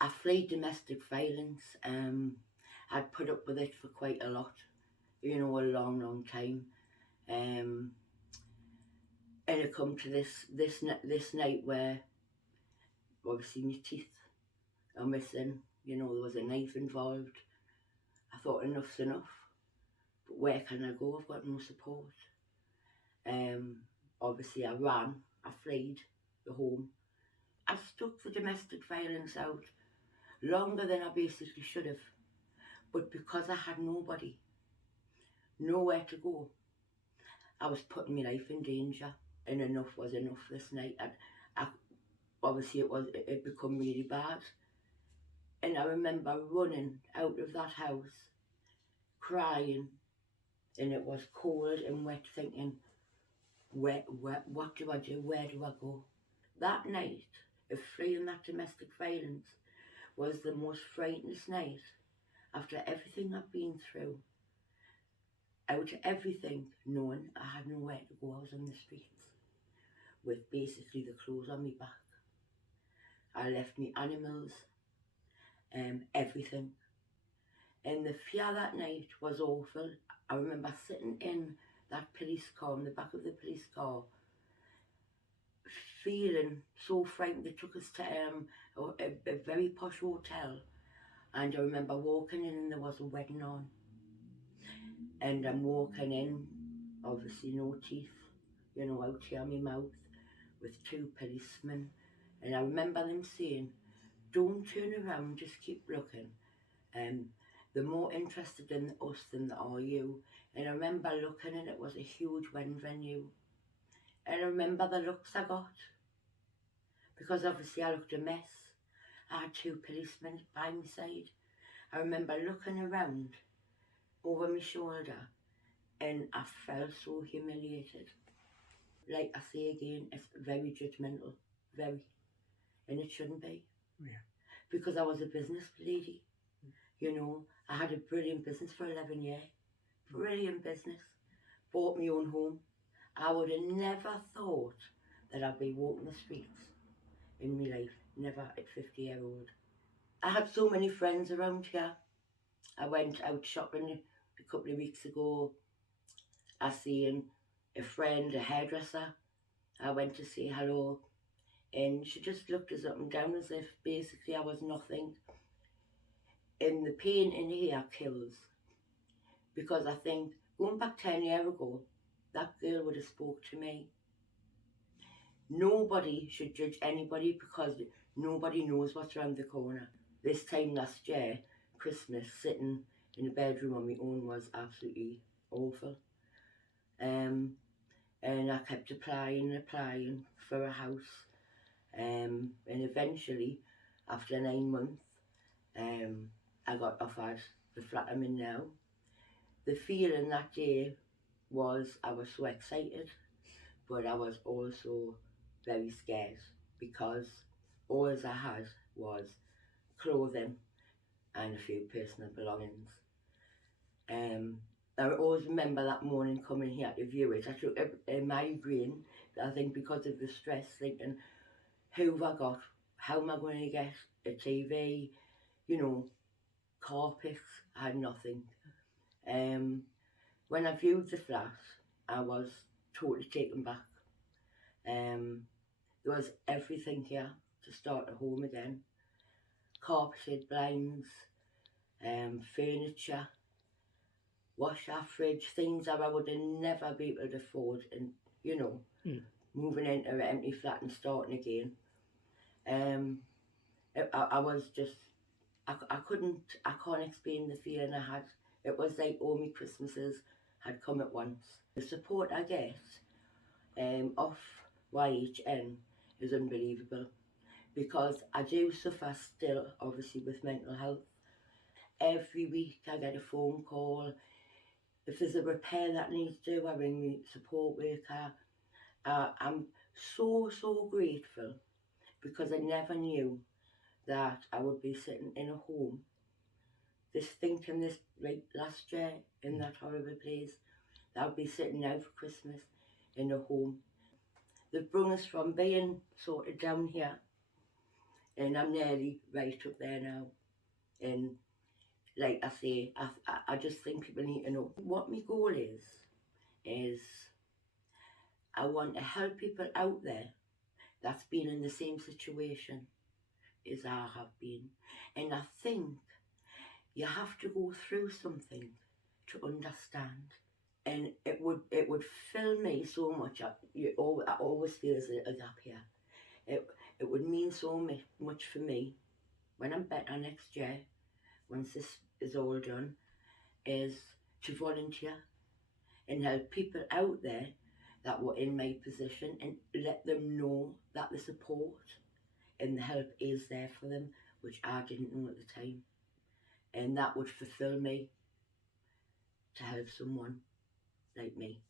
I fled domestic violence. I'd put up with it for quite a lot, a long time. And it come to this night where obviously my teeth are missing. There was a knife involved. I thought enough's enough, but where can I go? I've got no support. Um, Obviously I ran, I fled the home. I stuck the domestic violence out longer than I basically should have, but because I had nowhere to go, I was putting my life in danger, and enough was enough this night. I obviously it become really bad, and I remember running out of that house, crying, and it was cold and wet, thinking, what do I do? Where do I go? That night of fleeing that domestic violence was the most frightening night after everything I've been through. Out of everything, knowing I had nowhere to go, I was on the streets with basically the clothes on my back. I left me animals, everything. And the fear that night was awful. I remember sitting in that police car, in the back of the police car, feeling so frightened. They took us to a very posh hotel, and I remember walking in and there was a wedding on. And I'm walking in, obviously no teeth, out here in my mouth, with two policemen. And I remember them saying, don't turn around, just keep looking. They're more interested in us than they are you. And I remember looking, and it was a huge wedding venue. And I remember the looks I got, because obviously I looked a mess. I had two policemen by my side. I remember looking around over my shoulder, and I felt so humiliated. Like I say again, it's very judgmental, very, and it shouldn't be. Yeah. Because I was a business lady, I had a brilliant business for 11 years, brilliant business, bought my own home. I would have never thought that I'd be walking the streets in my life, never at 50-year-old. I had so many friends around here. I went out shopping a couple of weeks ago. I seen a friend, a hairdresser. I went to say hello, and she just looked us up and down as if basically I was nothing. And the pain in here kills, because I think going back 10 years ago, that girl would have spoke to me. Nobody should judge anybody because nobody knows what's around the corner. This time last year, Christmas, sitting in a bedroom on my own was absolutely awful. And I kept applying for a house. And eventually, after 9 months, I got offered the flat I'm in now. The feeling that day was, I was so excited, but I was also very scared, because all I had was clothing and a few personal belongings. I always remember that morning coming here to view it. I took a migraine, I think because of the stress, thinking, who have I got? How am I going to get a TV? Carpets. I had nothing. When I viewed the flat, I was totally taken back. There was everything here to start a home again. Carpeted, blinds, furniture, washer, fridge, things that I would have never be able to afford, and moving into an empty flat and starting again. I was just, I can't explain the feeling I had. It was like all my Christmases had come at once. The support I get off YHN is unbelievable, because I do suffer still, obviously, with mental health. Every week I get a phone call. If there's a repair that needs to do, I ring the support worker. I'm so grateful, because I never knew that I would be sitting in a home, thinking this right last year in that horrible place, that I'd be sitting now for Christmas in a home. They've brought us from being sort of down here and I'm nearly right up there now. And like I say, I just think people need to know what my goal is I want to help people out there that's been in the same situation as I have been. And I think you have to go through something to understand. And it would fill me so much. I always feel there's a gap here. It would mean so much for me when I'm better next year, once this is all done, is to volunteer and help people out there that were in my position and let them know that the support and the help is there for them, which I didn't know at the time. And that would fulfill me to help someone like me.